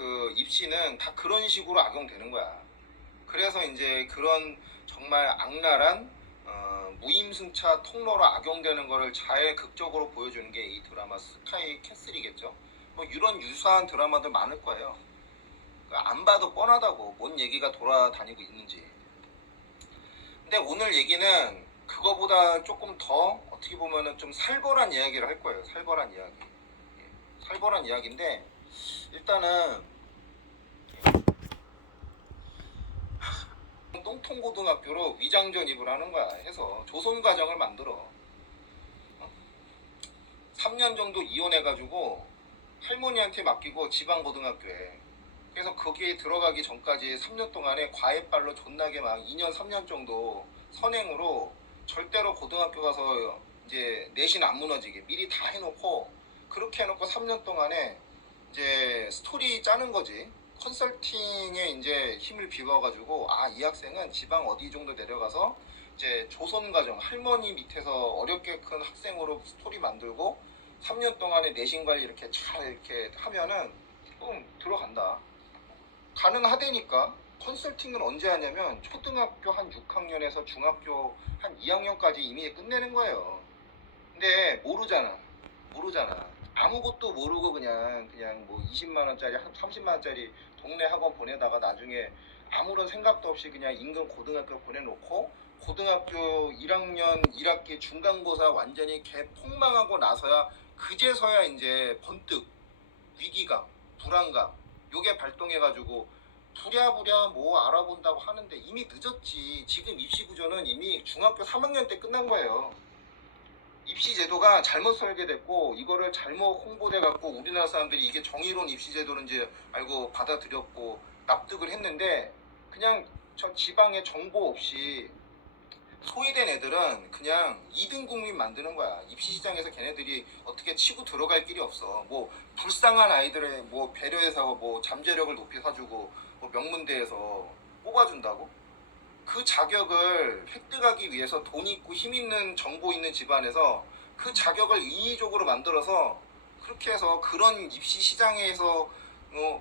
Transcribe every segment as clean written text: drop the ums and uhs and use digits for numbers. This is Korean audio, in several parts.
그 입시는 다 그런 식으로 악용되는 거야. 그래서 이제 그런 정말 악랄한 무임승차 통로로 악용되는 거를 잘 극적으로 보여주는 게 이 드라마 스카이 캐슬이겠죠. 뭐 이런 유사한 드라마들 많을 거예요. 안 봐도 뻔하다고 뭔 얘기가 돌아다니고 있는지. 근데 오늘 얘기는 그거보다 조금 더 어떻게 보면은 좀 살벌한 이야기를 할 거예요. 살벌한 이야기. 살벌한 이야기인데 일단은 똥통고등학교로 위장 전입을 하는 거야. 해서 조선가정을 만들어. 3년 정도 이혼해가지고 할머니한테 맡기고 지방고등학교에. 그래서 거기에 들어가기 전까지 3년 동안에 과외빨로 존나게 막 2년 3년 정도 선행으로 절대로 고등학교 가서 이제 내신 안 무너지게 미리 다 해놓고, 그렇게 해놓고 3년 동안에 이제 스토리 짜는 거지. 컨설팅에 이제 힘을 비워가지고 이 학생은 지방 어디 정도 내려가서 이제 조선가정 할머니 밑에서 어렵게 큰 학생으로 스토리 만들고 3년 동안에 내신 관리 이렇게 잘 이렇게 하면은 들어간다. 가능하다니까. 컨설팅은 언제 하냐면 초등학교 한 6학년에서 중학교 한 2학년까지 이미 끝내는 거예요. 근데 모르잖아. 아무것도 모르고 그냥 뭐 20만 원짜리 한 30만 원짜리 동네 학원 보내다가 나중에 아무런 생각도 없이 그냥 인근 고등학교 보내놓고 고등학교 1학년 1학기 중간고사 완전히 개 폭망하고 나서야 그제서야 이제 번뜩 위기감, 불안감 요게 발동해가지고 부랴부랴 뭐 알아본다고 하는데 이미 늦었지. 지금 입시 구조는 이미 중학교 3학년 때 끝난 거예요. 입시 제도가 잘못 설계됐고 이거를 잘못 홍보돼 갖고 우리나라 사람들이 이게 정의로운 입시 제도인지 알고 받아들였고 납득을 했는데, 그냥 저 지방에 정보 없이 소외된 애들은 그냥 2등 국민 만드는 거야. 입시 시장에서 걔네들이 어떻게 치고 들어갈 길이 없어. 뭐 불쌍한 아이들의 뭐 배려해서 뭐 잠재력을 높이 사주고 뭐 명문대에서 뽑아준다고? 그 자격을 획득하기 위해서 돈 있고 힘 있는 정보 있는 집안에서 그 자격을 인위적으로 만들어서 그렇게 해서 그런 입시 시장에서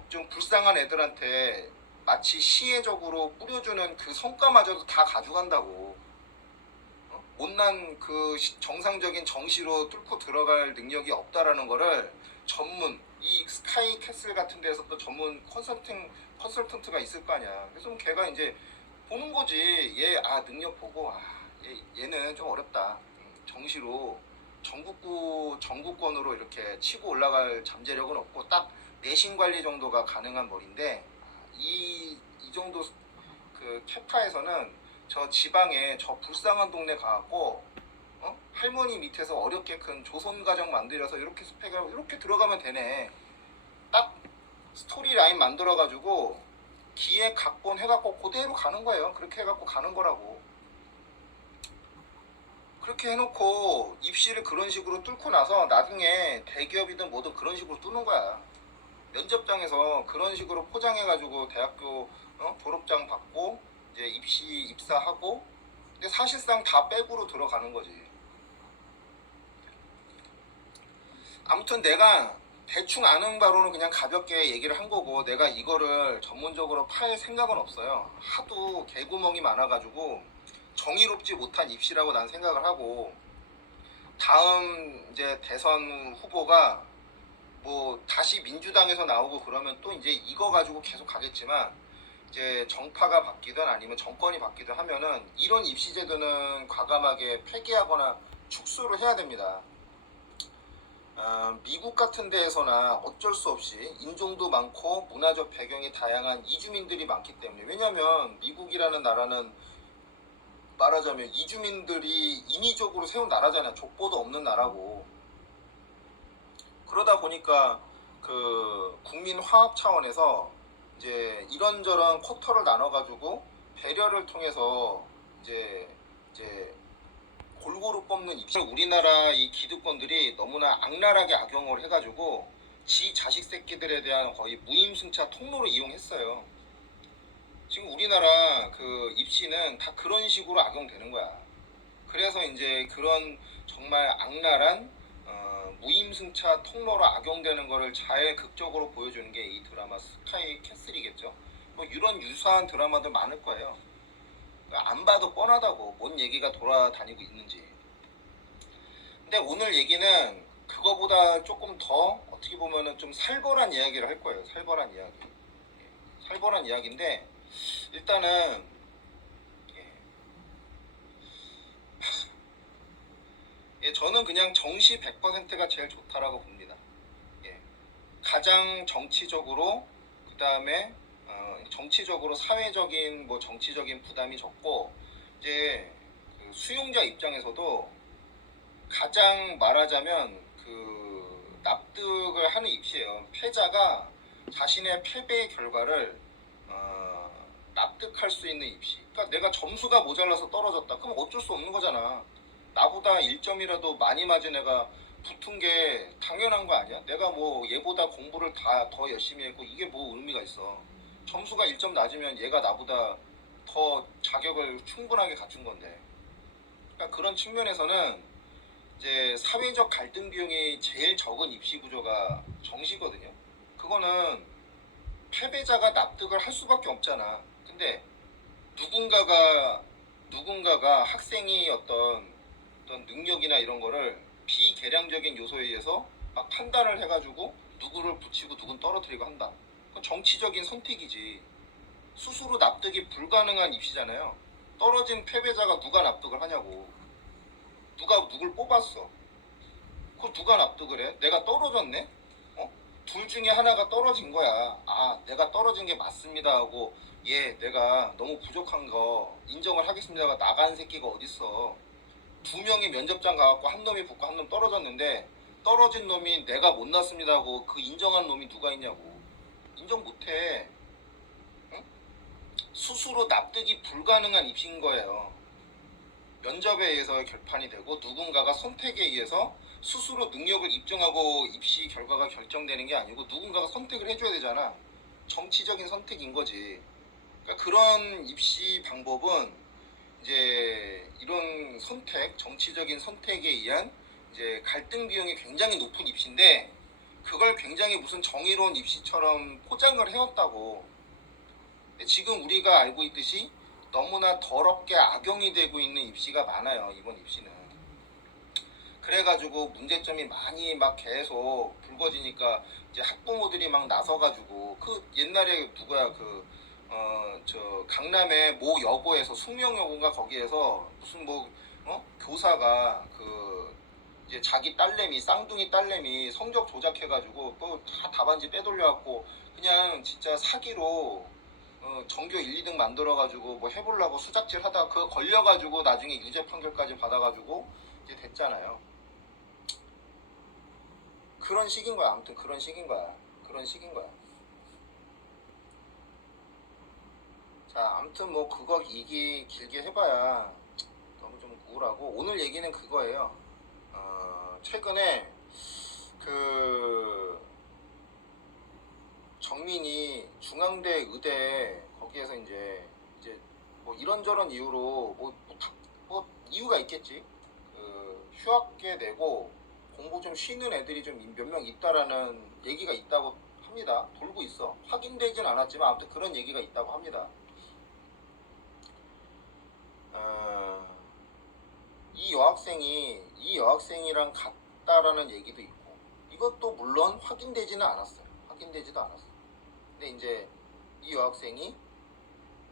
좀 불쌍한 애들한테 마치 시혜적으로 뿌려주는 그 성과마저도 다 가져간다고. 못난 그 정상적인 정시로 뚫고 들어갈 능력이 없다라는 거를 전문 이 스카이 캐슬 같은 데서 또 전문 컨설턴트가 있을 거 아니야. 그래서 걔가 이제 보는 거지. 얘 능력 보고 얘는 좀 어렵다. 정시로 전국권으로 이렇게 치고 올라갈 잠재력은 없고 딱 내신 관리 정도가 가능한 머리인데 이 정도 그 캐파에서는 저 지방에 저 불쌍한 동네 가갖고 할머니 밑에서 어렵게 큰 조선 가정 만들어서 이렇게 스펙을 이렇게 들어가면 되네. 딱 스토리 라인 만들어가지고 기획 각본 해갖고 그대로 가는 거예요. 그렇게 해갖고 가는 거라고. 그렇게 해놓고 입시를 그런 식으로 뚫고 나서 나중에 대기업이든 뭐든 그런 식으로 뚫는 거야. 면접장에서 그런 식으로 포장해가지고 대학교 졸업장 받고 이제 입사하고, 근데 사실상 다 백으로 들어가는 거지. 아무튼 내가 대충 아는 바로는 그냥 가볍게 얘기를 한 거고, 내가 이거를 전문적으로 팔 생각은 없어요. 하도 개구멍이 많아가지고 정의롭지 못한 입시라고 난 생각을 하고, 다음 이제 대선 후보가 뭐 다시 민주당에서 나오고 그러면 또 이제 이거 가지고 계속 가겠지만, 이제 정파가 바뀌든 아니면 정권이 바뀌든 하면은 이런 입시 제도는 과감하게 폐기하거나 축소를 해야 됩니다. 미국 같은 데에서나 어쩔 수 없이 인종도 많고 문화적 배경이 다양한 이주민들이 많기 때문에, 왜냐면 미국이라는 나라는 말하자면 이주민들이 인위적으로 세운 나라잖아요. 족보도 없는 나라고. 그러다 보니까 그 국민 화합 차원에서 이제 이런저런 쿼터를 나눠가지고 배려를 통해서 이제 골고루 뽑는 입시. 우리나라 이 기득권들이 너무나 악랄하게 악용을 해가지고 지 자식 새끼들에 대한 거의 무임승차 통로로 이용했어요. 지금 우리나라 그 입시는 다 그런 식으로 악용되는 거야. 그래서 이제 그런 정말 악랄한 무임승차 통로로 악용되는 거를 잘 극적으로 보여주는 게 이 드라마 스카이 캐슬이겠죠. 뭐 이런 유사한 드라마도 많을 거예요. 안 봐도 뻔하다고 뭔 얘기가 돌아다니고 있는지. 근데 오늘 얘기는 그거보다 조금 더 어떻게 보면은 좀 살벌한 이야기를 할 거예요. 살벌한 이야기. 살벌한 이야기인데 일단은 저는 그냥 정시 100%가 제일 좋다라고 봅니다. 가장 정치적으로 그 다음에 정치적으로 사회적인 뭐 정치적인 부담이 적고 이제 그 수용자 입장에서도 가장 말하자면 그 납득을 하는 입시예요. 패자가 자신의 패배의 결과를 납득할 수 있는 입시. 그러니까 내가 점수가 모자라서 떨어졌다. 그럼 어쩔 수 없는 거잖아. 나보다 1점이라도 많이 맞은 애가 붙은 게 당연한 거 아니야? 내가 뭐 얘보다 공부를 다 더 열심히 했고 이게 뭐 의미가 있어. 점수가 1점 낮으면 얘가 나보다 더 자격을 충분하게 갖춘 건데. 그러니까 그런 측면에서는 이제 사회적 갈등 비용이 제일 적은 입시 구조가 정시거든요. 그거는 패배자가 납득을 할 수밖에 없잖아. 근데 누군가가 학생이 어떤 능력이나 이런 거를 비계량적인 요소에 의해서 막 판단을 해가지고 누구를 붙이고 누군 떨어뜨리고 한다. 그건 정치적인 선택이지. 스스로 납득이 불가능한 입시잖아요. 떨어진 패배자가 누가 납득을 하냐고. 누가 누굴 뽑았어. 그걸 누가 납득을 해? 내가 떨어졌네? 둘 중에 하나가 떨어진 거야. 아, 내가 떨어진 게 맞습니다 하고 내가 너무 부족한 거 인정을 하겠습니다가 나간 새끼가 어딨어. 두 명이 면접장 가갖고 한 놈이 붙고 한 놈 떨어졌는데 떨어진 놈이 내가 못났습니다 하고 그 인정한 놈이 누가 있냐고. 인정 못해. 응? 스스로 납득이 불가능한 입시인 거예요. 면접에 의해서 결판이 되고 누군가가 선택에 의해서 스스로 능력을 입증하고 입시 결과가 결정되는 게 아니고 누군가가 선택을 해줘야 되잖아. 정치적인 선택인 거지. 그러니까 그런 입시 방법은 이제 이런 선택, 정치적인 선택에 의한 이제 갈등 비용이 굉장히 높은 입시인데 그걸 굉장히 무슨 정의로운 입시처럼 포장을 해왔다고. 근데 지금 우리가 알고 있듯이 너무나 더럽게 악용이 되고 있는 입시가 많아요. 이번 입시는. 그래가지고 문제점이 많이 막 계속 불거지니까 이제 학부모들이 막 나서가지고 그 옛날에 누구야 저 강남의 모 여고에서 숙명여고인가 거기에서 무슨 뭐 교사가 그 이제 자기 딸내미 쌍둥이 딸내미 성적 조작해가지고 또 다 답안지 빼돌려갖고 그냥 진짜 사기로 전교 1, 2등 만들어가지고 뭐 해보려고 수작질 하다가 그거 걸려가지고 나중에 유죄 판결까지 받아가지고 이제 됐잖아요. 그런 식인 거야. 아무튼 그런 식인 거야. 그런 식인 거야. 자, 아무튼 뭐 그거 얘기 길게 해봐야 너무 좀 우울하고 오늘 얘기는 그거예요. 최근에 그 정민이 중앙대 의대 거기에서 이제 뭐 이런저런 이유로 뭐 이유가 있겠지. 그 휴학계 내고 공부 좀 쉬는 애들이 좀 몇 명 있다라는 얘기가 있다고 합니다. 돌고 있어. 확인되진 않았지만 아무튼 그런 얘기가 있다고 합니다. 이 여학생이랑 같다라는 얘기도 있고 이것도 물론 확인되지는 않았어요. 확인되지도 않았어요. 근데 이제 이 여학생이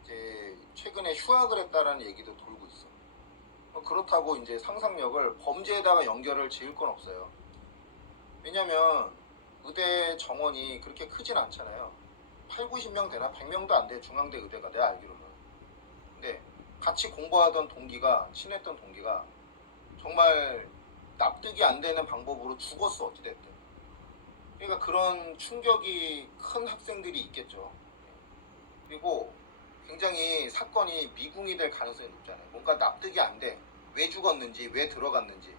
이제 최근에 휴학을 했다라는 얘기도 돌고 있어. 그렇다고 이제 상상력을 범죄에다가 연결을 지을 건 없어요. 왜냐면 의대 정원이 그렇게 크진 않잖아요. 8, 90명 되나? 100명도 안 돼. 중앙대 의대가 내가 알기로는. 근데 같이 공부하던 동기가 친했던 동기가 정말 납득이 안 되는 방법으로 죽었어. 어찌됐든. 그러니까 그런 충격이 큰 학생들이 있겠죠. 그리고 굉장히 사건이 미궁이 될 가능성이 높잖아요. 뭔가 납득이 안 돼. 왜 죽었는지, 왜 들어갔는지.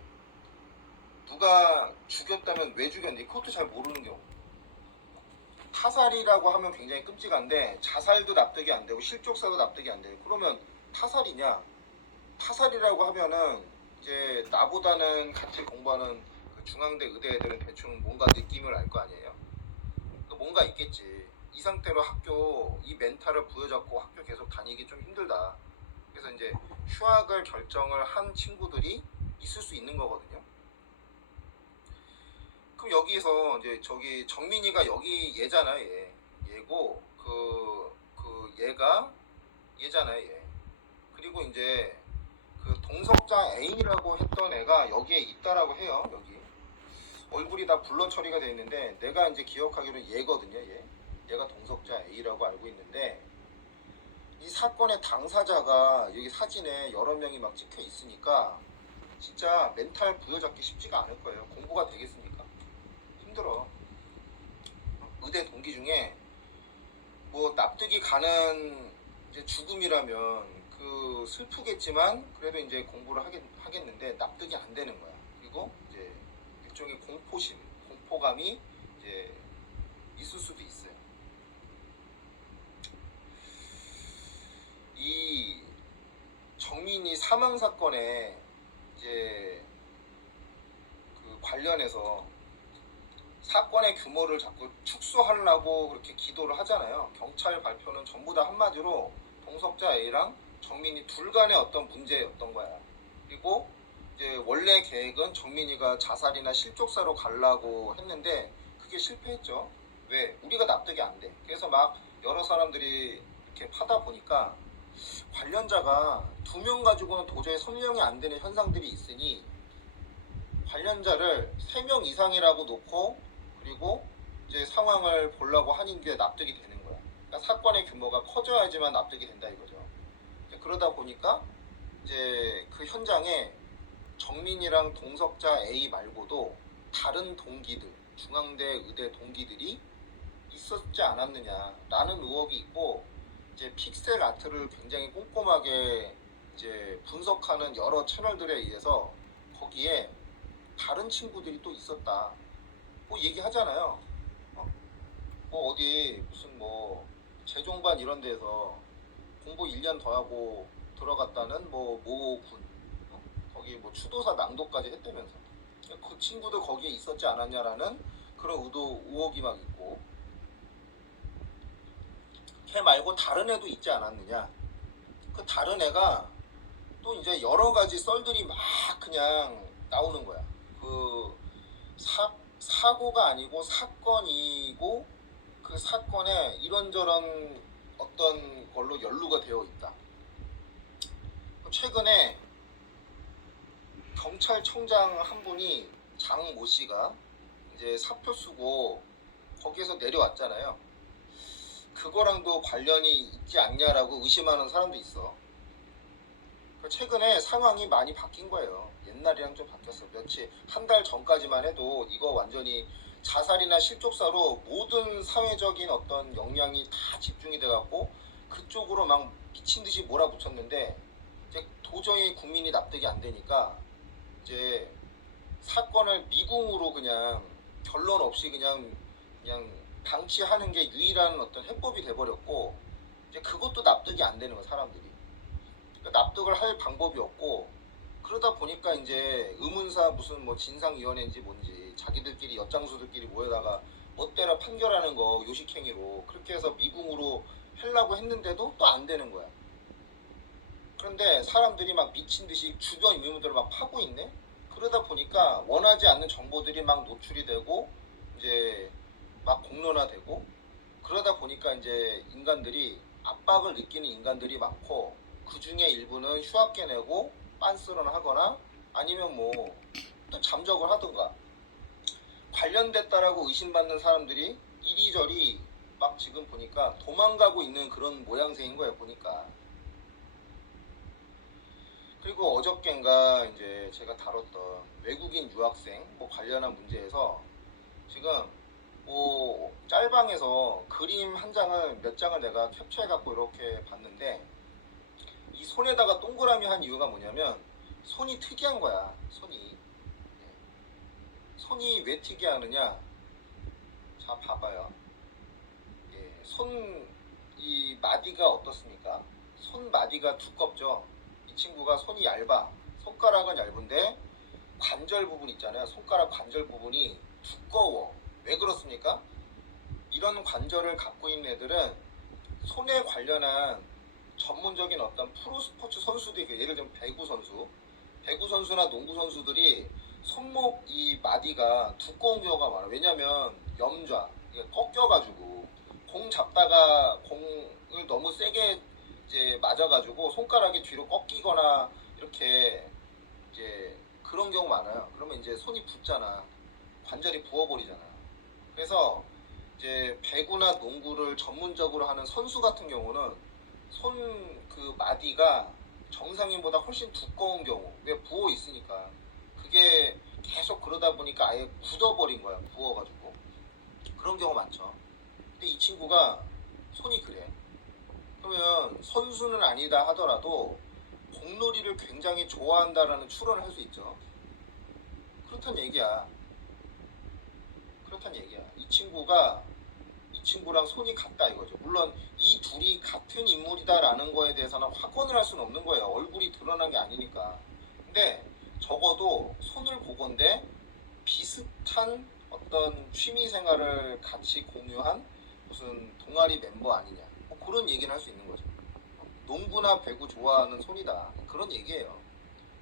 누가 죽였다면 왜 죽였는지 그것도 잘 모르는 경우. 타살이라고 하면 굉장히 끔찍한데 자살도 납득이 안 되고 실족사도 납득이 안 되고 그러면 타살이냐? 타살이라고 하면은 이제 나보다는 같이 공부하는 그 중앙대 의대 애들은 대충 뭔가 느낌을 알 거 아니에요. 뭔가 있겠지. 이 상태로 학교 이 멘탈을 부여잡고 학교 계속 다니기 좀 힘들다. 그래서 이제 휴학을 결정을 한 친구들이 있을 수 있는 거거든요. 그럼 여기서 이제 저기 정민이가 여기 얘잖아. 얘고 그 얘가 얘잖아요. 얘. 그리고 이제 그 동석자 A라고 했던 애가 여기에 있다라고 해요. 여기 얼굴이 다 블러 처리가 돼 있는데 내가 이제 기억하기로는 얘거든요. 얘가 동석자 A라고 알고 있는데 이 사건의 당사자가 여기 사진에 여러 명이 막 찍혀 있으니까 진짜 멘탈 부여잡기 쉽지가 않을 거예요. 공부가 되겠습니까? 힘들어. 의대 동기 중에 뭐 납득이 가는 이제 죽음이라면 그 슬프겠지만 그래도 이제 공부를 하겠는데 납득이 안 되는 거야. 그리고 이제 일종의 공포심, 공포감이 이제 있을 수도 있어요. 이 정민이 사망 사건에 이제 그 관련해서 사건의 규모를 자꾸 축소하려고 그렇게 기도를 하잖아요. 경찰 발표는 전부 다 한마디로 동석자 A랑 정민이 둘 간의 어떤 문제였던 거야. 그리고 이제 원래 계획은 정민이가 자살이나 실족사로 가려고 했는데 그게 실패했죠. 왜? 우리가 납득이 안 돼. 그래서 막 여러 사람들이 이렇게 파다 보니까 관련자가 2명 가지고는 도저히 설명이 안 되는 현상들이 있으니 관련자를 3명 이상이라고 놓고 그리고 이제 상황을 보려고 하는 게 납득이 되는 거야. 그러니까 사건의 규모가 커져야지만 납득이 된다 이거죠. 그러다 보니까 이제 그 현장에 정민이랑 동석자 A 말고도 다른 동기들, 중앙대 의대 동기들이 있었지 않았느냐라는 의혹이 있고 이제 픽셀 아트를 굉장히 꼼꼼하게 이제 분석하는 여러 채널들에 의해서 거기에 다른 친구들이 또 있었다. 뭐 얘기하잖아요. 뭐 어디 무슨 뭐 재종반 이런 데서 공부 1년 더 하고 들어갔다는 뭐 모군 거기 뭐 추도사 낭독까지 했다면서 그 친구도 거기에 있었지 않았냐라는 그런 의혹이 막 있고 걔 말고 다른 애도 있지 않았느냐. 그 다른 애가 또 이제 여러 가지 썰들이 막 그냥 나오는 거야. 그 사고가 아니고 사건이고 그 사건에 이런저런 어떤 걸로 연루가 되어 있다. 최근에 경찰청장 한 분이 장모 씨가 이제 사표 쓰고 거기에서 내려왔잖아요. 그거랑도 관련이 있지 않냐라고 의심하는 사람도 있어. 최근에 상황이 많이 바뀐 거예요. 옛날이랑 좀 바뀌었어. 한 달 전까지만 해도 이거 완전히 자살이나 실족사로 모든 사회적인 어떤 역량이 다 집중이 돼갖고 그쪽으로 막 미친 듯이 몰아붙였는데 이제 도저히 국민이 납득이 안 되니까 이제 사건을 미궁으로 그냥 결론 없이 그냥 방치하는 게 유일한 어떤 해법이 돼버렸고 이제 그것도 납득이 안 되는 거 사람들이. 그러니까 납득을 할 방법이 없고 그러다 보니까 이제 의문사 무슨 뭐 진상위원회인지 뭔지 자기들끼리 엿장수들끼리 모여다가 멋대로 판결하는 거 요식행위로 그렇게 해서 미궁으로 하려고 했는데도 또 안 되는 거야. 그런데 사람들이 막 미친 듯이 주변 인물들을 막 파고 있네. 그러다 보니까 원하지 않는 정보들이 막 노출이 되고 이제 막 공론화되고 그러다 보니까 이제 인간들이 압박을 느끼는 인간들이 많고 그 중에 일부는 휴학계 내고 빤스런 하거나 아니면 뭐 또 잠적을 하든가 관련됐다라고 의심받는 사람들이 이리저리 막 지금 보니까 도망가고 있는 그런 모양새인 거예요 보니까. 그리고 어저께인가 이제 제가 다뤘던 외국인 유학생 뭐 관련한 문제에서 지금 뭐 짤방에서 그림 한 장을 몇 장을 내가 캡처해갖고 이렇게 봤는데 이 손에다가 동그라미 한 이유가 뭐냐면 손이 특이한 거야. 손이 왜 특이하느냐. 자 봐봐요. 손 이 마디가 어떻습니까? 손 마디가 두껍죠. 이 친구가 손이 얇아. 손가락은 얇은데 관절 부분 있잖아요. 손가락 관절 부분이 두꺼워. 왜 그렇습니까? 이런 관절을 갖고 있는 애들은 손에 관련한 전문적인 어떤 프로스포츠 선수도 있고, 예를 들면 배구 선수나 농구 선수들이 손목 이 마디가 두꺼운 경우가 많아. 왜냐면 염좌, 이게 꺾여가지고 공 잡다가 공을 너무 세게 이제 맞아가지고 손가락이 뒤로 꺾이거나 이렇게 이제 그런 경우 많아요. 그러면 이제 손이 붓잖아. 관절이 부어버리잖아. 그래서 이제 배구나 농구를 전문적으로 하는 선수 같은 경우는 손 그 마디가 정상인보다 훨씬 두꺼운 경우. 왜 부어 있으니까. 그게 계속 그러다 보니까 아예 굳어버린 거야. 부어가지고. 그런 경우 많죠. 근데 이 친구가 손이 그래. 그러면 선수는 아니다 하더라도 공놀이를 굉장히 좋아한다라는 추론을 할 수 있죠. 그렇단 얘기야. 이 친구랑 손이 같다 이거죠. 물론 이 둘이 같은 인물이다라는 거에 대해서는 확언을 할 수는 없는 거예요. 얼굴이 드러난 게 아니니까. 근데 적어도 손을 보건대 비슷한 어떤 취미 생활을 같이 공유한 무슨 동아리 멤버 아니냐. 뭐 그런 얘기는 할 수 있는 거죠. 농구나 배구 좋아하는 손이다. 그런 얘기예요.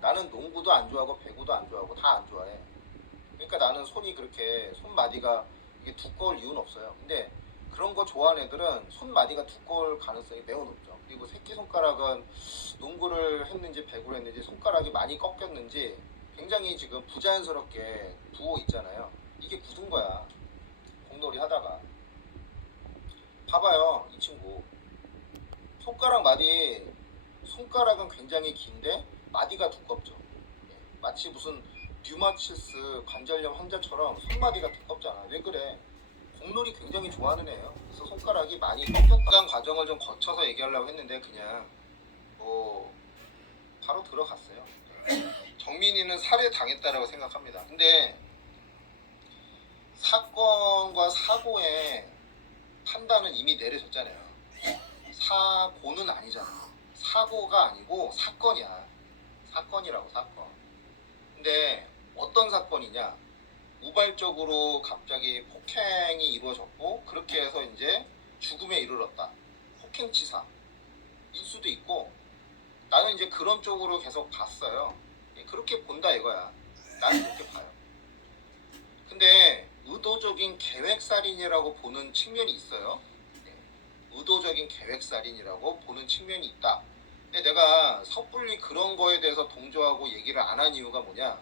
나는 농구도 안 좋아하고 배구도 안 좋아하고 다 안 좋아해. 그러니까 나는 손이 그렇게 손마디가 이게 두꺼울 이유는 없어요. 근데 그런 거 좋아하는 애들은 손마디가 두꺼울 가능성이 매우 높죠. 그리고 새끼손가락은 농구를 했는지 배구를 했는지 손가락이 많이 꺾였는지 굉장히 지금 부자연스럽게 부어 있잖아요. 이게 굳은 거야. 공놀이 하다가. 봐봐요, 이 친구. 손가락 마디, 손가락은 굉장히 긴데 마디가 두껍죠. 마치 무슨 류마티스 관절염 환자처럼 손마디가 두껍잖아. 왜 그래? 공놀이 굉장히 좋아하는 애예요. 그래서 손가락이 많이 꺾였다. 과정을 좀 거쳐서 얘기하려고 했는데 그냥 뭐 바로 들어갔어요. 정민이는 살해당했다라고 생각합니다. 근데 사건과 사고의 판단은 이미 내려졌잖아요. 사고는 아니잖아. 사고가 아니고 사건이야. 사건이라고, 사건. 근데 어떤 사건이냐? 우발적으로 갑자기 폭행이 이루어졌고 그렇게 해서 이제 죽음에 이르렀다. 폭행치사 일 수도 있고, 나는 이제 그런 쪽으로 계속 봤어요. 그렇게 본다 이거야. 나는 그렇게 봐요. 근데 의도적인 계획살인이라고 보는 측면이 있어요. 의도적인 계획살인이라고 보는 측면이 있다. 근데 내가 섣불리 그런 거에 대해서 동조하고 얘기를 안 한 이유가 뭐냐?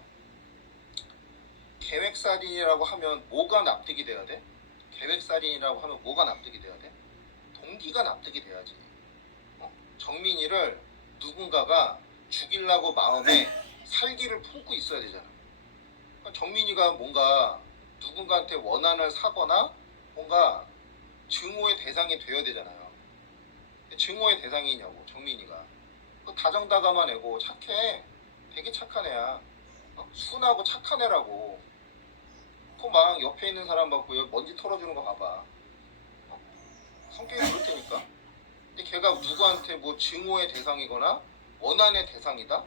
계획살인이라고 하면 뭐가 납득이 돼야 돼? 계획살인이라고 하면 뭐가 납득이 돼야 돼? 동기가 납득이 돼야지. 정민이를 누군가가 죽이려고 마음에 살기를 품고 있어야 되잖아. 그러니까 정민이가 뭔가 누군가한테 원한을 사거나 뭔가 증오의 대상이 되어야 되잖아요. 증오의 대상이냐고, 정민이가. 다정다감한 애고 착해. 되게 착한 애야. 순하고 착한 애라고. 막 옆에 있는 사람 받고 먼지 털어주는 거 봐봐. 성격이 그럴 테니까. 근데 걔가 누구한테 뭐 증오의 대상이거나 원한의 대상이다?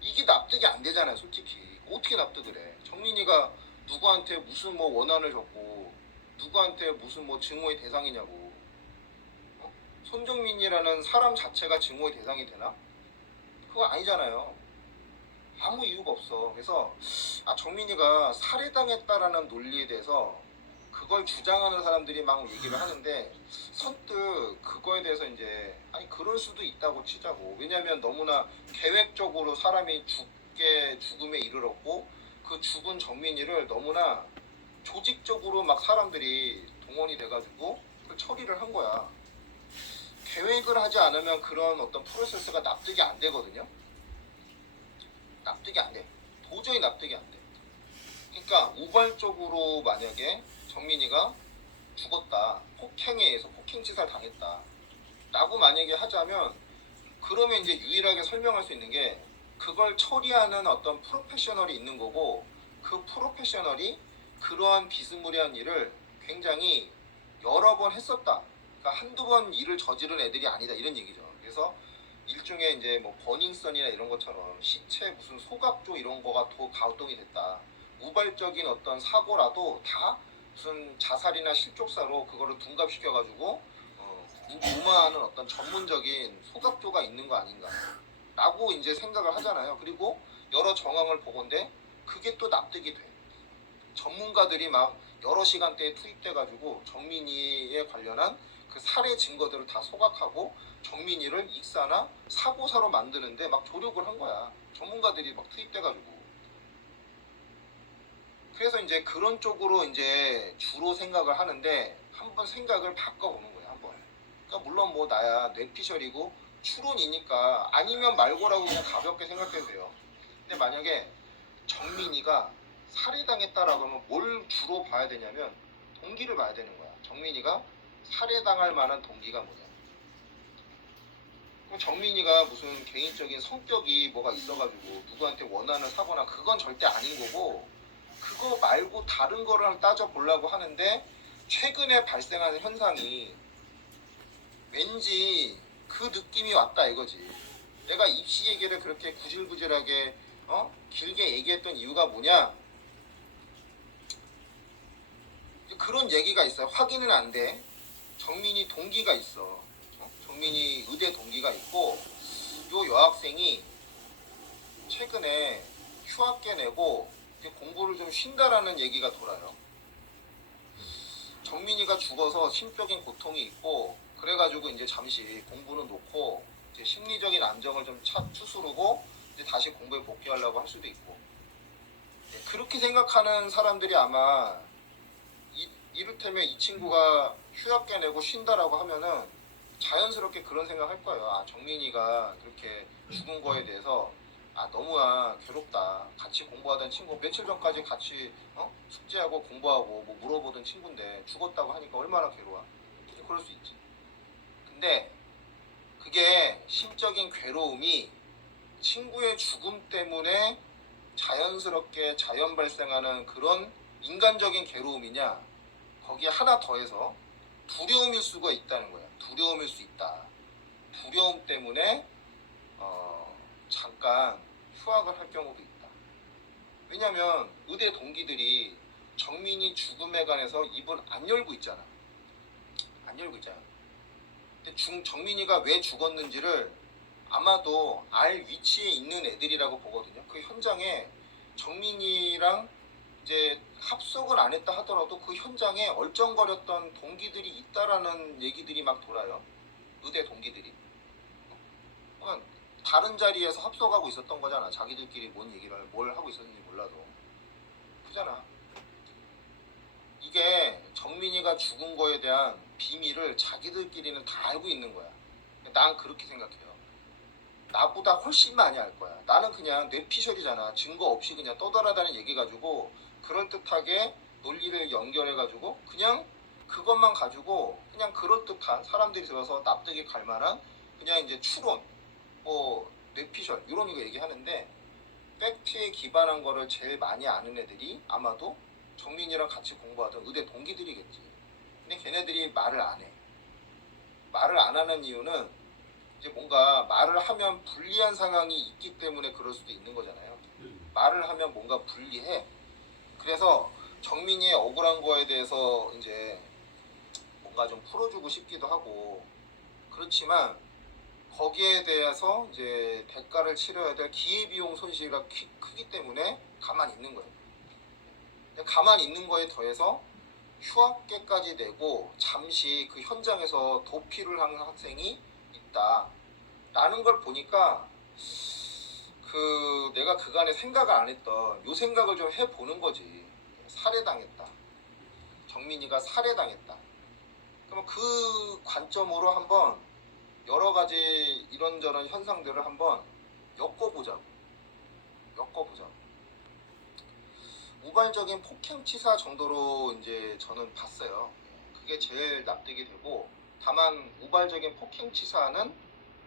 이게 납득이 안 되잖아요, 솔직히. 어떻게 납득을 해? 정민이가 누구한테 무슨 뭐 원한을 줬고 누구한테 무슨 뭐 증오의 대상이냐고. 손정민이라는 사람 자체가 증오의 대상이 되나? 그거 아니잖아요. 아무 이유가 없어. 그래서 정민이가 살해당했다라는 논리에 대해서 그걸 주장하는 사람들이 막 얘기를 하는데 선뜻 그거에 대해서 이제 아니 그럴 수도 있다고 치자고. 왜냐면 너무나 계획적으로 사람이 죽음에 이르렀고 그 죽은 정민이를 너무나 조직적으로 막 사람들이 동원이 돼가지고 그걸 처리를 한 거야. 계획을 하지 않으면 그런 어떤 프로세스가 납득이 안 되거든요. 납득이 안 돼. 도저히 납득이 안 돼. 그러니까 우발적으로 만약에 정민이가 죽었다. 폭행에 의해서 폭행치사를 당했다. 라고 만약에 하자면 그러면 이제 유일하게 설명할 수 있는 게 그걸 처리하는 어떤 프로페셔널이 있는 거고 그 프로페셔널이 그러한 비스무리한 일을 굉장히 여러 번 했었다. 그러니까 한두 번 일을 저지른 애들이 아니다. 이런 얘기죠. 그래서 일종의 이제 뭐 버닝썬이나 이런 것처럼 시체 무슨 소각조 이런 거가 더 가동이 됐다. 우발적인 어떤 사고라도 다 무슨 자살이나 실족사로 그거를 둔갑시켜가지고 무마하는 어떤 전문적인 소각조가 있는 거 아닌가라고 이제 생각을 하잖아요. 그리고 여러 정황을 보건대 그게 또 납득이 돼. 전문가들이 막 여러 시간대에 투입돼가지고 정민이에 관련한 그 살해 증거들을 다 소각하고 정민이를 익사나 사고사로 만드는데 막 조력을 한 거야. 전문가들이 막 투입돼가지고. 그래서 이제 그런 쪽으로 이제 주로 생각을 하는데 한번 생각을 바꿔보는 거야, 한번. 그러니까 물론 뭐 나야 뇌피셜이고 추론이니까 아니면 말고라고 그냥 가볍게 생각해도 돼요. 근데 만약에 정민이가 살해당했다라고 하면 뭘 주로 봐야 되냐면 동기를 봐야 되는 거야. 정민이가 살해당할 만한 동기가 뭐냐. 그럼 정민이가 무슨 개인적인 성격이 뭐가 있어가지고 누구한테 원한을 사거나 그건 절대 아닌 거고, 그거 말고 다른 거를 따져보려고 하는데 최근에 발생하는 현상이 왠지 그 느낌이 왔다 이거지. 내가 입시 얘기를 그렇게 구질구질하게 길게 얘기했던 이유가 뭐냐, 그런 얘기가 있어요. 확인은 안 돼. 정민이 동기가 있어. 정민이 의대 동기가 있고, 요 여학생이 최근에 휴학계 내고 이제 공부를 좀 쉰다라는 얘기가 돌아요. 정민이가 죽어서 심적인 고통이 있고 그래가지고 이제 잠시 공부는 놓고 이제 심리적인 안정을 좀 추스르고 이제 다시 공부에 복귀하려고 할 수도 있고, 그렇게 생각하는 사람들이 아마 이를테면 이 친구가 휴학계 내고 쉰다라고 하면은 자연스럽게 그런 생각할 거예요. 아, 정민이가 그렇게 죽은 거에 대해서 너무나 괴롭다. 같이 공부하던 친구, 며칠 전까지 같이 숙제하고 공부하고 뭐 물어보던 친구인데 죽었다고 하니까 얼마나 괴로워. 그럴 수 있지. 근데 그게 심적인 괴로움이 친구의 죽음 때문에 자연스럽게 자연 발생하는 그런 인간적인 괴로움이냐, 거기에 하나 더해서 두려움일 수가 있다는 거야. 두려움일 수 있다. 두려움 때문에 잠깐 휴학을 할 경우도 있다. 왜냐면 의대 동기들이 정민이 죽음에 관해서 입을 안 열고 있잖아. 안 열고 있잖아. 근데 정민이가 왜 죽었는지를 아마도 알 위치에 있는 애들이라고 보거든요. 그 현장에 정민이랑 이제 합석을 안 했다 하더라도 그 현장에 얼쩡거렸던 동기들이 있다라는 얘기들이 막 돌아요. 의대 동기들이. 그러니까 다른 자리에서 합석하고 있었던 거잖아. 자기들끼리 뭘 하고 있었는지 몰라도. 그잖아. 이게 정민이가 죽은 거에 대한 비밀을 자기들끼리는 다 알고 있는 거야. 난 그렇게 생각해요. 나보다 훨씬 많이 알 거야. 나는 그냥 뇌피셜이잖아. 증거 없이 그냥 떠돌아다니는 얘기 가지고 그럴듯하게 논리를 연결해가지고 그냥 그것만 가지고 그냥 그럴듯한, 사람들이 들어서 납득이 갈 만한 그냥 이제 추론, 뭐 뇌피셜 이런 거 얘기하는데, 팩트에 기반한 거를 제일 많이 아는 애들이 아마도 정민이랑 같이 공부하던 의대 동기들이겠지. 근데 걔네들이 말을 안 해. 말을 안 하는 이유는 이제 뭔가 말을 하면 불리한 상황이 있기 때문에 그럴 수도 있는 거잖아요. 말을 하면 뭔가 불리해. 그래서 정민이의 억울한 거에 대해서 이제 뭔가 좀 풀어주고 싶기도 하고, 그렇지만 거기에 대해서 이제 대가를 치러야 될 기회비용 손실이 크기 때문에 가만히 있는 거예요. 가만히 있는 거에 더해서 휴학계까지 내고 잠시 그 현장에서 도피를 하는 학생이 있다 라는 걸 보니까 내가 그간에 생각을 안 했던 요 생각을 좀 해보는 거지. 살해당했다. 정민이가 살해당했다. 그러면 그 관점으로 한번 여러 가지 이런저런 현상들을 한번 엮어보자고. 우발적인 폭행치사 정도로 이제 저는 봤어요. 그게 제일 납득이 되고, 다만 우발적인 폭행치사는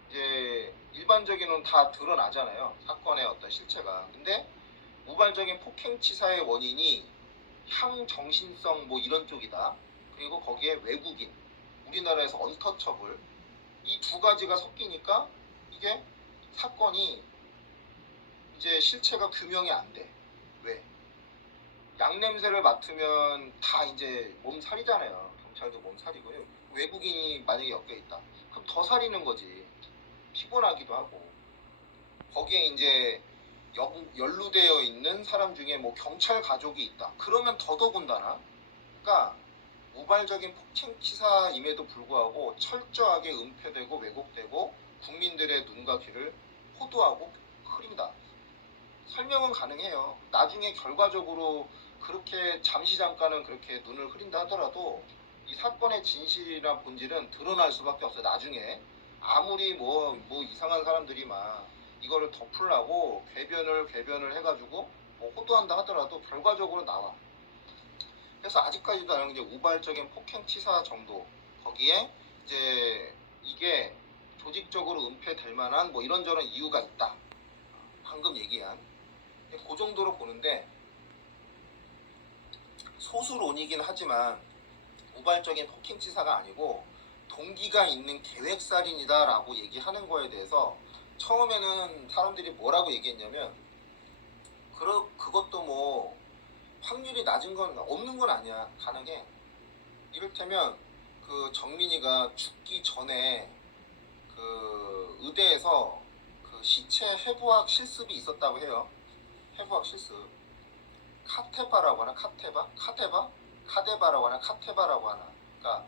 이제 일반적인은 다 드러나잖아요. 사건의 어떤 실체가. 근데 우발적인 폭행치사의 원인이 향정신성 뭐 이런 쪽이다. 그리고 거기에 외국인, 우리나라에서 언터처블, 이 두 가지가 섞이니까 이게 결국에 사건이 이제 실체가 규명이 안 돼. 왜? 양 냄새를 맡으면 다 이제 몸살이잖아요. 경찰도 몸살이고요. 외국인이 만약에 엮여 있다. 그럼 더 살이는 거지. 피곤하기도 하고. 거기에 이제 연루되어 있는 사람 중에 뭐 경찰 가족이 있다. 그러면 더더군다나. 그러니까 우발적인 폭행치사임에도 불구하고 철저하게 은폐되고 왜곡되고 국민들의 눈과 귀를 호도하고 흐린다. 설명은 가능해요. 나중에 결과적으로 그렇게 잠시 잠깐은 그렇게 눈을 흐린다 하더라도 이 사건의 진실이나 본질은 드러날 수밖에 없어요. 나중에 아무리 뭐 이상한 사람들이 막 이거를 덮으려고 궤변을 해가지고 뭐 호도한다 하더라도 결과적으로 나와. 그래서 아직까지도 나는 이제 우발적인 폭행치사 정도, 거기에 이제 이게 조직적으로 은폐될 만한 뭐 이런저런 이유가 있다. 방금 얘기한 그 정도로 보는데, 소수론이긴 하지만 우발적인 폭행치사가 아니고 동기가 있는 계획살인이다라고 얘기하는 거에 대해서 처음에는 사람들이 뭐라고 얘기했냐면, 그것도 뭐 확률이 낮은 건 없는 건 아니야. 가능해. 이를테면 그 정민이가 죽기 전에 그 의대에서 그 시체 해부학 실습이 있었다고 해요. 해부학 실습. 카테바라고 하나? 카데바라고 하나? 카테바라고 하나? 그러니까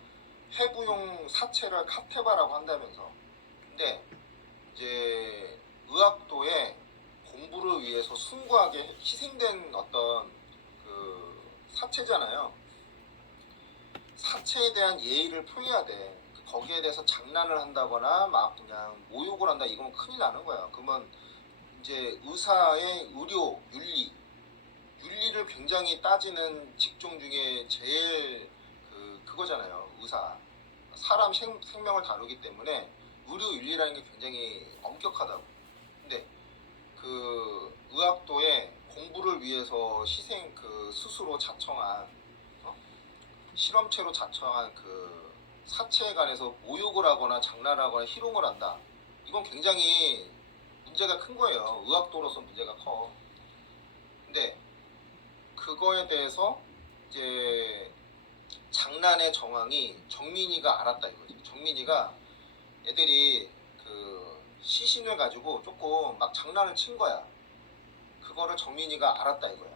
해부용 사체를 카테바라고 한다면서. 근데 이제 의학도에 공부를 위해서 숭고하게 희생된 어떤 그 사체잖아요. 사체에 대한 예의를 표해야 돼. 거기에 대해서 장난을 한다거나 막 그냥 모욕을 한다, 이건 큰일 나는 거야. 그러면 이제 의사의 의료 윤리를 굉장히 따지는 직종 중에 제일 그거잖아요. 의사. 사람 생명을 다루기 때문에 의료 윤리라는 게 굉장히 엄격하다고. 근데 그 의학도에 공부를 위해서 스스로 자청한 실험체로 자청한 그 사체에 관해서 모욕을 하거나 장난하거나 희롱을 한다. 이건 굉장히 문제가 큰 거예요. 의학도로서 문제가 커. 근데 그거에 대해서 이제 장난의 정황이 정민이가 알았다 이거지. 정민이가 애들이 그 시신을 가지고 조금 막 장난을 친 거야. 그거를 정민이가 알았다 이거야.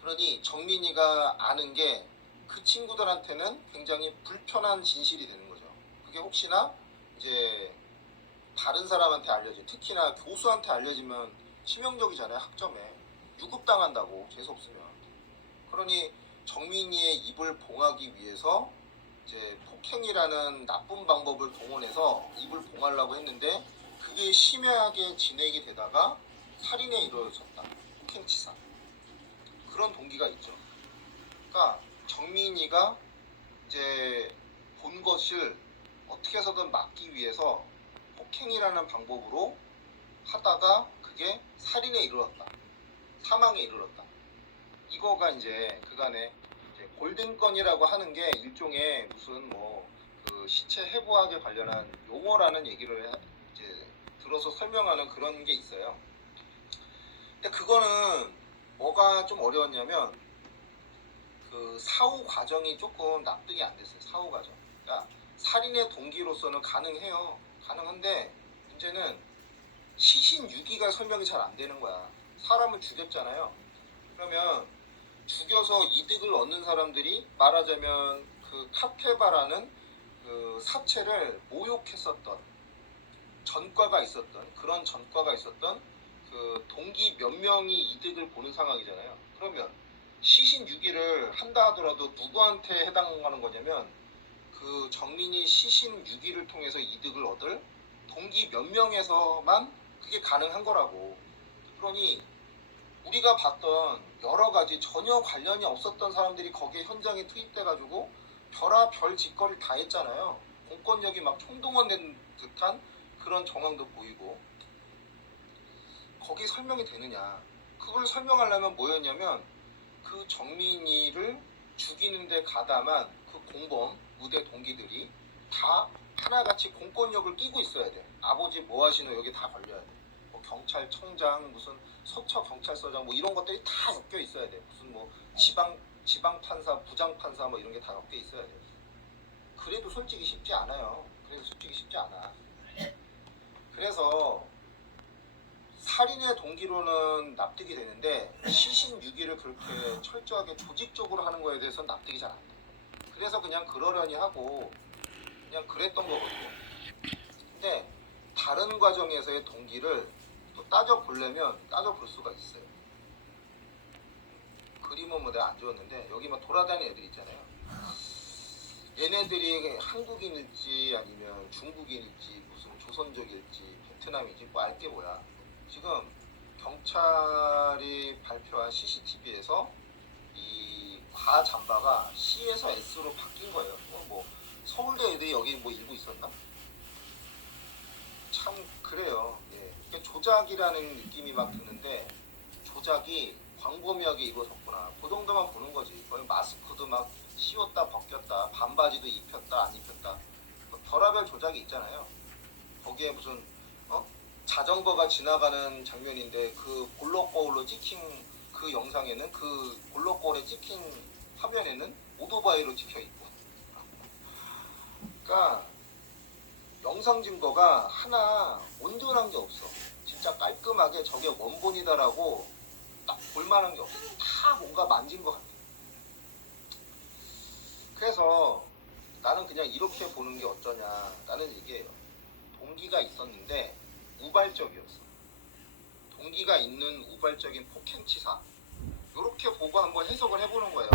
그러니 정민이가 아는 게 그 친구들한테는 굉장히 불편한 진실이 되는 거죠. 그게 혹시나 이제 다른 사람한테 특히나 교수한테 알려지면 치명적이잖아요. 학점에 유급당한다고, 재수없으면. 그러니 정민이의 입을 봉하기 위해서 이제 폭행이라는 나쁜 방법을 동원해서 입을 봉하려고 했는데, 그게 심하게 진행이 되다가 살인에 이루어졌다. 폭행치사. 그런 동기가 있죠. 그러니까 정민이가 이제 본 것을 어떻게 해서든 막기 위해서 폭행이라는 방법으로 하다가 그게 살인에 이르렀다. 사망에 이르렀다. 이거가 이제 그간의 이제 골든건이라고 하는 게 일종의 무슨 그 시체 해부학에 관련한 용어라는 얘기를 이제 들어서 설명하는 그런 게 있어요. 근데 그거는 뭐가 좀 어려웠냐면 그 사후 과정이 조금 납득이 안 됐어요. 사후 과정. 그러니까 살인의 동기로서는 가능해요. 가능한데 문제는 시신 유기가 설명이 잘 안 되는 거야. 사람을 죽였잖아요. 그러면 죽여서 이득을 얻는 사람들이 말하자면 그 카테바라는 그 사체를 모욕했었던 그런 전과가 있었던 그 동기 몇 명이 이득을 보는 상황이잖아요. 그러면 시신 유기를 한다 하더라도 누구한테 해당하는 거냐면 그 정민이 시신 유기를 통해서 이득을 얻을 동기 몇 명에서만 그게 가능한 거라고. 그러니 우리가 봤던 여러 가지 전혀 관련이 없었던 사람들이 거기에 현장에 투입돼가지고 별의별 짓거리를 다 했잖아요. 공권력이 막 총동원된 듯한 그런 정황도 보이고. 거기 설명이 되느냐. 그걸 설명하려면 뭐였냐면 그 정민이를 죽이는데 가담한 그 공범 의대 동기들이 다 하나같이 공권력을 끼고 있어야 돼. 아버지 뭐 하시노 여기 다 걸려야 돼. 뭐 경찰청장 무슨 서처경찰서장 뭐 이런 것들이 다 엮여 있어야 돼. 무슨 뭐 지방판사 부장판사 뭐 이런 게 다 엮여 있어야 돼. 그래도 솔직히 쉽지 않아요. 그래서 솔직히 쉽지 않아. 그래서 살인의 동기로는 납득이 되는데 시신유기를 그렇게 철저하게 조직적으로 하는 거에 대해서는 납득이 잘 안 돼. 그래서 그냥 그러려니 하고 그냥 그랬던 거거든요. 근데 다른 과정에서의 동기를 또 따져보려면 따져볼 수가 있어요. 그림은 뭐 내가 안 주었는데 여기 막 돌아다니는 애들 있잖아요. 얘네들이 한국인일지 아니면 중국인일지 무슨 조선족일지 베트남인지 뭐 알게 뭐야. 지금 경찰이 발표한 CCTV에서 이 과잠바가 C에서 S로 바뀐 거예요. 뭐 서울대 애들이 여기 뭐 일고 있었나? 참 그래요. 예. 조작이라는 느낌이 막 드는데 조작이 광범위하게 이루어졌구나. 그 정도만 보는 거지. 거의 마스크도 막 씌웠다 벗겼다, 반바지도 입혔다 안 입혔다. 뭐 별하별 조작이 있잖아요. 거기에 무슨 자전거가 지나가는 장면인데 그 볼록 거울로 찍힌 그 영상에는 그 볼록 거울에 찍힌 화면에는 오토바이로 찍혀 있고. 그러니까 영상 증거가 하나 온전한 게 없어. 진짜 깔끔하게 저게 원본이다라고 딱 볼만한 게 없어. 다 뭔가 만진 것 같아. 그래서 나는 그냥 이렇게 보는 게 어쩌냐. 나는 이게 동기가 있었는데 우발적이었어. 동기가 있는 우발적인 폭행치사. 이렇게 보고 한번 해석을 해보는 거예요.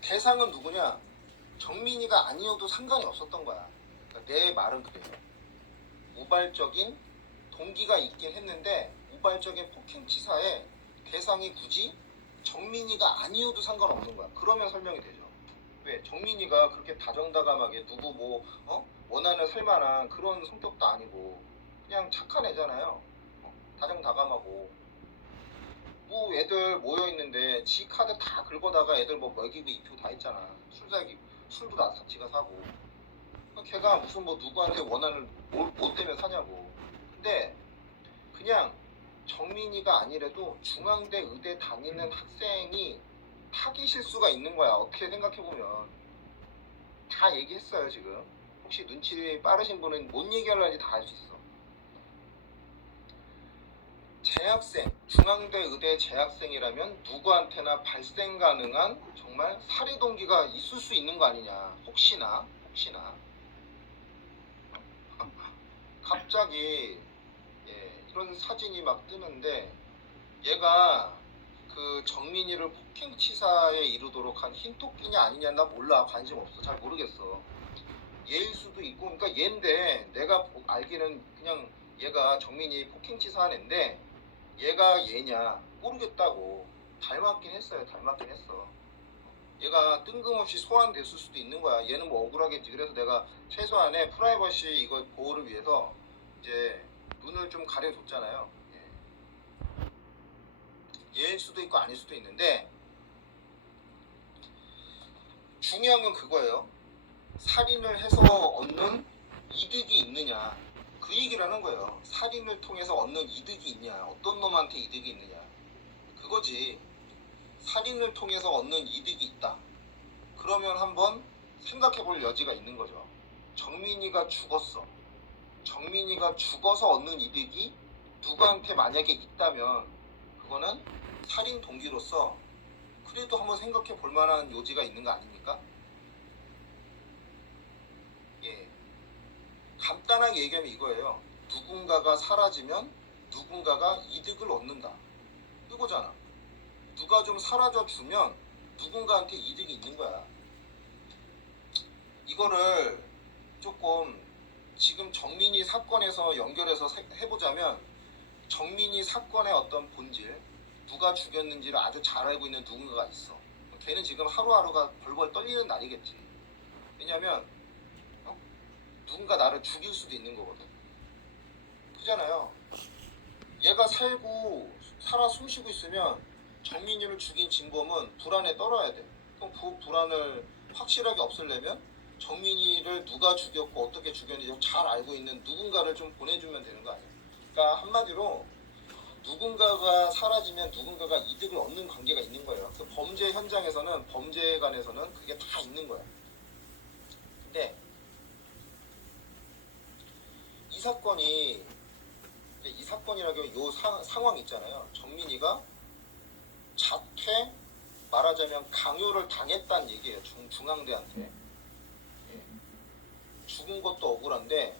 대상은 누구냐? 정민이가 아니어도 상관이 없었던 거야. 그러니까 내 말은 그래요. 우발적인 동기가 있긴 했는데 우발적인 폭행치사에 대상이 굳이 정민이가 아니어도 상관없는 거야. 그러면 설명이 되죠. 왜? 정민이가 그렇게 다정다감하게 누구 뭐 원한을 살만한 그런 성격도 아니고 그냥 착한 애잖아요. 다정다감하고 뭐 애들 모여있는데 지 카드 다 긁어다가 애들 뭐 먹이고 입히고 다 했잖아. 술도 다 지가 사고. 걔가 무슨 뭐 누구한테 원한을 뭐 때문에 사냐고. 근데 그냥 정민이가 아니래도 중앙대 의대 다니는 학생이 사기 실수가 있는 거야. 어떻게 생각해보면 다 얘기했어요 지금. 혹시 눈치 빠르신 분은 뭔 얘기하려는지 다 알 수 있어. 재학생, 중앙대 의대 재학생이라면 누구한테나 발생 가능한 정말 살해 동기가 있을 수 있는 거 아니냐. 혹시나 갑자기 이런 사진이 막 뜨는데 얘가 그 정민이를 폭행치사에 이르도록 한 흰토끼냐 아니냐 나 몰라. 관심 없어. 잘 모르겠어. 얘일 수도 있고 그러니까 얘인데 내가 알기는 그냥 얘가 정민이 폭행치사한 애인데 얘가 얘냐 모르겠다고. 닮았긴 했어요. 닮았긴 했어. 얘가 뜬금없이 소환됐을 수도 있는 거야. 얘는 뭐 억울하겠지. 그래서 내가 최소한의 프라이버시 이거 보호를 위해서 이제 눈을 좀 가려줬잖아요. 얘일 수도 있고 아닐 수도 있는데 중요한 건 그거예요. 살인을 해서 얻는 이득이 있느냐 그 얘기를 하는 거예요. 살인을 통해서 얻는 이득이 있냐, 어떤 놈한테 이득이 있느냐 그거지. 살인을 통해서 얻는 이득이 있다. 그러면 한번 생각해 볼 여지가 있는 거죠. 정민이가 죽었어. 정민이가 죽어서 얻는 이득이 누구한테 만약에 있다면 그거는 살인 동기로서 그래도 한번 생각해 볼 만한 요지가 있는 거 아닙니까? 간단하게 얘기하면 이거예요. 누군가가 사라지면 누군가가 이득을 얻는다. 이거잖아. 누가 좀 사라져 주면 누군가한테 이득이 있는 거야. 이거를 조금 지금 정민이 사건에서 연결해서 해보자면 정민이 사건의 어떤 본질, 누가 죽였는지를 아주 잘 알고 있는 누군가가 있어. 걔는 지금 하루하루가 벌벌 떨리는 날이겠지. 왜냐면 누군가 나를 죽일 수도 있는 거거든. 그잖아요. 얘가 살아 숨쉬고 있으면 정민이를 죽인 진범은 불안에 떨어야 돼. 그럼 그 불안을 확실하게 없애려면 정민이를 누가 죽였고 어떻게 죽였는지 잘 알고 있는 누군가를 좀 보내주면 되는 거 아니야? 그러니까 한마디로 누군가가 사라지면 누군가가 이득을 얻는 관계가 있는 거예요. 그 범죄 현장에서는 범죄에 관해서는 그게 다 있는 거야. 근데 이 사건이라고 요 상황 있잖아요. 정민이가 자퇴 말하자면 강요를 당했다는 얘기예요. 중앙대한테. 예. 죽은 것도 억울한데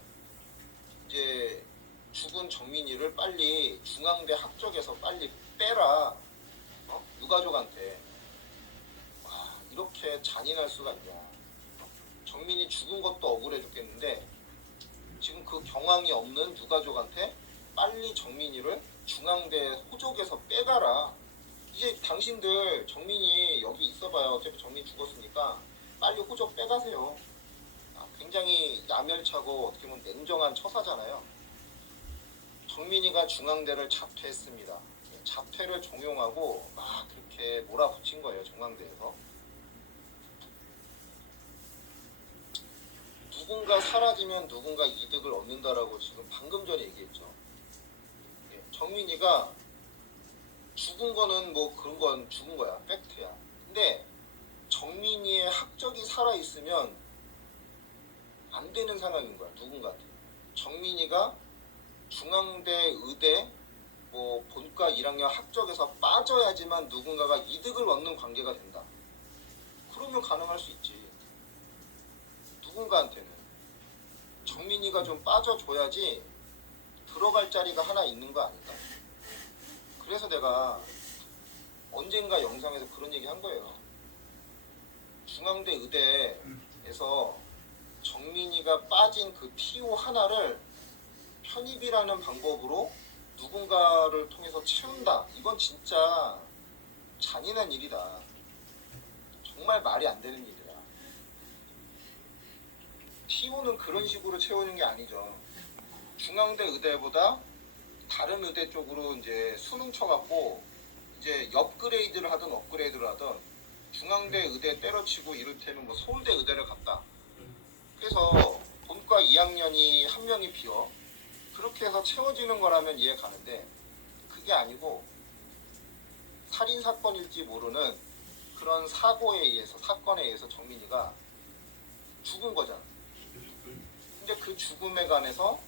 이제 죽은 정민이를 빨리 중앙대 학적에서 빨리 빼라. 유가족한테. 와, 이렇게 잔인할 수가 있냐. 정민이 죽은 것도 억울해 죽겠는데 지금 그 경황이 없는 유가족한테 빨리 정민이를 중앙대 호족에서 빼가라. 이제 당신들 정민이 여기 있어봐요. 어차피 정민이 죽었으니까 빨리 호족 빼가세요. 굉장히 야멸차고 어떻게 보면 냉정한 처사잖아요. 정민이가 중앙대를 자퇴했습니다. 자퇴를 종용하고 막 그렇게 몰아붙인 거예요. 중앙대에서. 누군가 사라지면 누군가 이득을 얻는다라고 지금 방금 전에 얘기했죠. 정민이가 죽은 거는 뭐 그런 건 죽은 거야. 팩트야. 근데 정민이의 학적이 살아있으면 안 되는 상황인 거야. 누군가한테. 정민이가 중앙대 의대 뭐 본과 1학년 학적에서 빠져야지만 누군가가 이득을 얻는 관계가 된다. 그러면 가능할 수 있지. 누군가한테는. 정민이가 좀 빠져줘야지 들어갈 자리가 하나 있는 거 아닐까? 그래서 내가 언젠가 영상에서 그런 얘기 한 거예요. 중앙대 의대에서 정민이가 빠진 그 TO 하나를 편입이라는 방법으로 누군가를 통해서 채운다. 이건 진짜 잔인한 일이다. 정말 말이 안 되는 일이야. TO는 그런 식으로 채우는 게 아니죠. 중앙대 의대보다 다른 의대 쪽으로 이제 수능 쳐갖고 이제 업그레이드를 하든 업그레이드를 하든 중앙대 의대 때려치고 이를테면 뭐 서울대 의대를 갔다. 그래서 본과 2학년이 한 명이 비어. 그렇게 해서 채워지는 거라면 이해 가는데 그게 아니고 살인 사건일지 모르는 그런 사건에 의해서 정민이가 죽은 거잖아. 근데 그 죽음에 관해서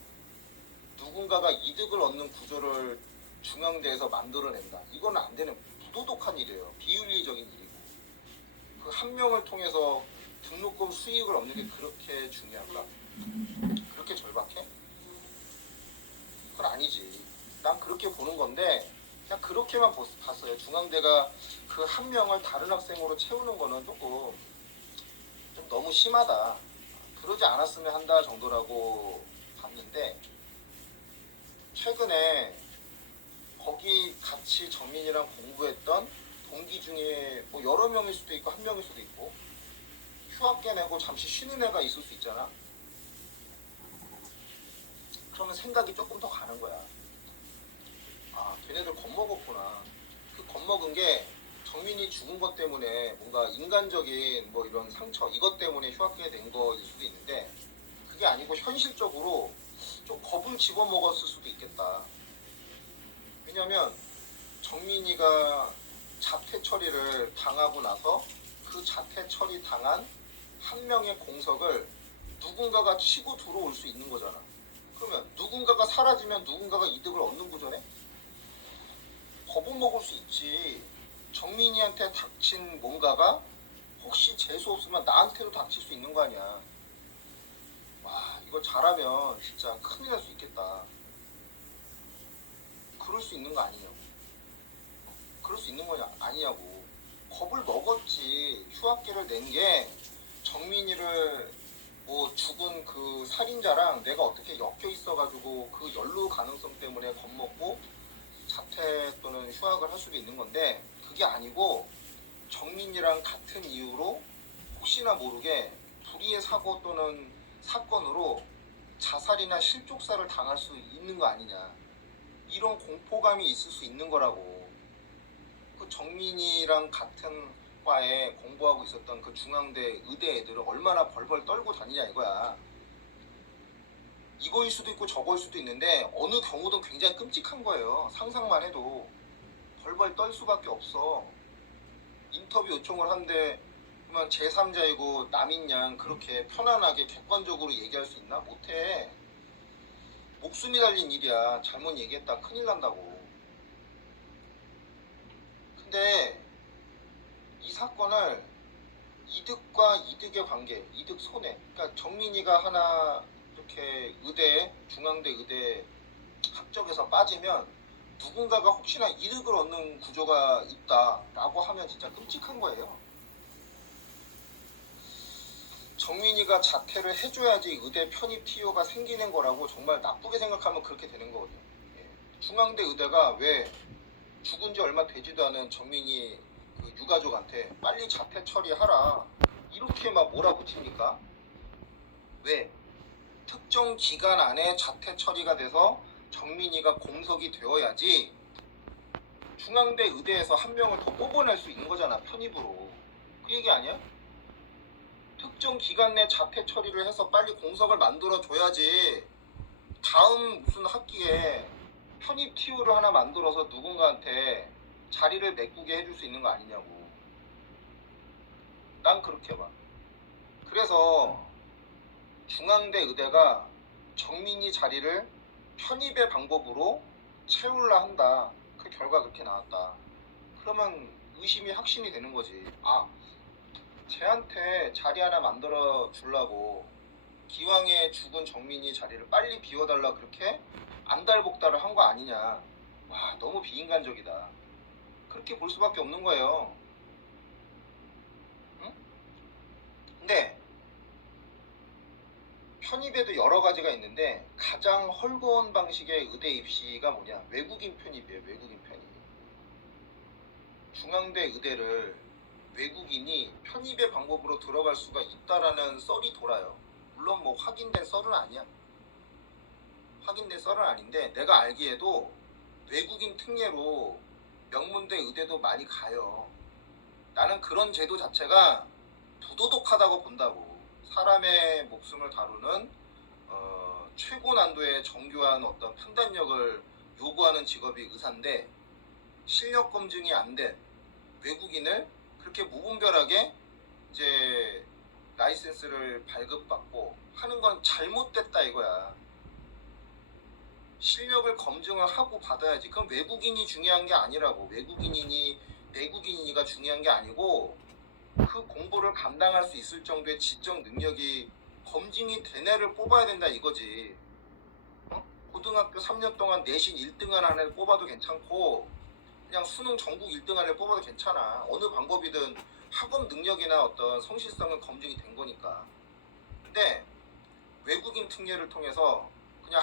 누군가가 이득을 얻는 구조를 중앙대에서 만들어낸다. 이건 안 되는 부도덕한 일이에요. 비윤리적인 일이고. 그 한 명을 통해서 등록금 수익을 얻는 게 그렇게 중요한가? 그렇게 절박해? 그건 아니지. 난 그렇게 보는 건데 그냥 그렇게만 봤어요. 중앙대가 그 한 명을 다른 학생으로 채우는 거는 조금 좀 너무 심하다. 그러지 않았으면 한다 정도라고 봤는데 최근에 거기 같이 정민이랑 공부했던 동기 중에 뭐 여러 명일 수도 있고 한 명일 수도 있고 휴학계 내고 잠시 쉬는 애가 있을 수 있잖아. 그러면 생각이 조금 더 가는 거야. 아, 걔네들 겁먹었구나. 그 겁먹은 게 정민이 죽은 것 때문에 뭔가 인간적인 뭐 이런 상처 이것 때문에 휴학하게 된 거일 수도 있는데 그게 아니고 현실적으로 좀 겁을 집어먹었을 수도 있겠다. 왜냐면 정민이가 자퇴 처리를 당하고 나서 그 자퇴 처리 당한 한 명의 공석을 누군가가 치고 들어올 수 있는 거잖아. 그러면 누군가가 사라지면 누군가가 이득을 얻는 구조네? 겁은 먹을 수 있지. 정민이한테 닥친 뭔가가 혹시 재수 없으면 나한테도 닥칠 수 있는 거 아니야. 와, 이거 잘하면 진짜 큰일 날 수 있겠다. 그럴 수 있는 거 아니냐고. 그럴 수 있는 거냐 아니냐고. 겁을 먹었지. 휴학계를 낸 게 정민이를 뭐 죽은 그 살인자랑 내가 어떻게 엮여 있어가지고 그 연루 가능성 때문에 겁먹고 자퇴 또는 휴학을 할 수도 있는 건데 그게 아니고 정민이랑 같은 이유로 혹시나 모르게 불의의 사고 또는 사건으로 자살이나 실족사를 당할 수 있는 거 아니냐. 이런 공포감이 있을 수 있는 거라고. 그 정민이랑 같은 과에 공부하고 있었던 그 중앙대 의대 애들은 얼마나 벌벌 떨고 다니냐 이거야. 이거일 수도 있고 저거일 수도 있는데 어느 경우든 굉장히 끔찍한 거예요. 상상만 해도 벌벌 떨 수밖에 없어. 인터뷰 요청을 한데 그러면 제3자이고 남인 양 그렇게 편안하게 객관적으로 얘기할 수 있나? 못해. 목숨이 달린 일이야. 잘못 얘기했다 큰일 난다고. 근데 이 사건을 이득과 이득의 관계, 이득 손해. 그러니까 정민이가 하나 이렇게 의대, 중앙대 의대 합격해서 빠지면 누군가가 혹시나 이득을 얻는 구조가 있다라고 하면 진짜 끔찍한 거예요. 정민이가 자퇴를 해줘야지 의대 편입 TO가 생기는 거라고 정말 나쁘게 생각하면 그렇게 되는 거거든요. 예. 중앙대 의대가 왜 죽은 지 얼마 되지도 않은 정민이 그 유가족한테 빨리 자퇴 처리하라 이렇게 막 몰아붙입니까? 왜? 특정 기간 안에 자퇴 처리가 돼서 정민이가 공석이 되어야지 중앙대 의대에서 한 명을 더 뽑아낼 수 있는 거잖아, 편입으로. 그 얘기 아니야? 특정 기간 내 자퇴 처리를 해서 빨리 공석을 만들어 줘야지 다음 무슨 학기에 편입 TO를 하나 만들어서 누군가한테 자리를 메꾸게 해줄 수 있는 거 아니냐고. 난 그렇게 봐. 그래서 중앙대 의대가 정민이 자리를 편입의 방법으로 채울라 한다. 그 결과 그렇게 나왔다. 그러면 의심이 확신이 되는 거지. 아, 쟤한테 자리 하나 만들어 주려고 기왕에 죽은 정민이 자리를 빨리 비워달라 그렇게 안달복달을 한 거 아니냐. 와, 너무 비인간적이다. 그렇게 볼 수밖에 없는 거예요. 응? 근데 편입에도 여러 가지가 있는데 가장 헐거운 방식의 의대 입시가 뭐냐? 외국인 편입이에요. 외국인 편입. 중앙대 의대를 외국인이 편입의 방법으로 들어갈 수가 있다라는 썰이 돌아요. 물론 뭐 확인된 썰은 아니야. 확인된 썰은 아닌데 내가 알기에도 외국인 특례로 명문대 의대도 많이 가요. 나는 그런 제도 자체가 부도덕하다고 본다고. 사람의 목숨을 다루는 최고 난도의 정교한 어떤 판단력을 요구하는 직업이 의사인데 실력 검증이 안 된 외국인을 그렇게 무분별하게 이제 라이센스를 발급받고 하는 건 잘못됐다 이거야. 실력을 검증을 하고 받아야지. 그럼 외국인이 중요한 게 아니라고. 외국인이니 내국인이니가 중요한 게 아니고 그 공부를 감당할 수 있을 정도의 지적 능력이 검증이 된 애를 뽑아야 된다 이거지. 어? 고등학교 3년 동안 내신 1등한 애를 뽑아도 괜찮고 그냥 수능 전국 1등한 애를 뽑아도 괜찮아. 어느 방법이든 학업 능력이나 어떤 성실성은 검증이 된 거니까. 근데 외국인 특례를 통해서 그냥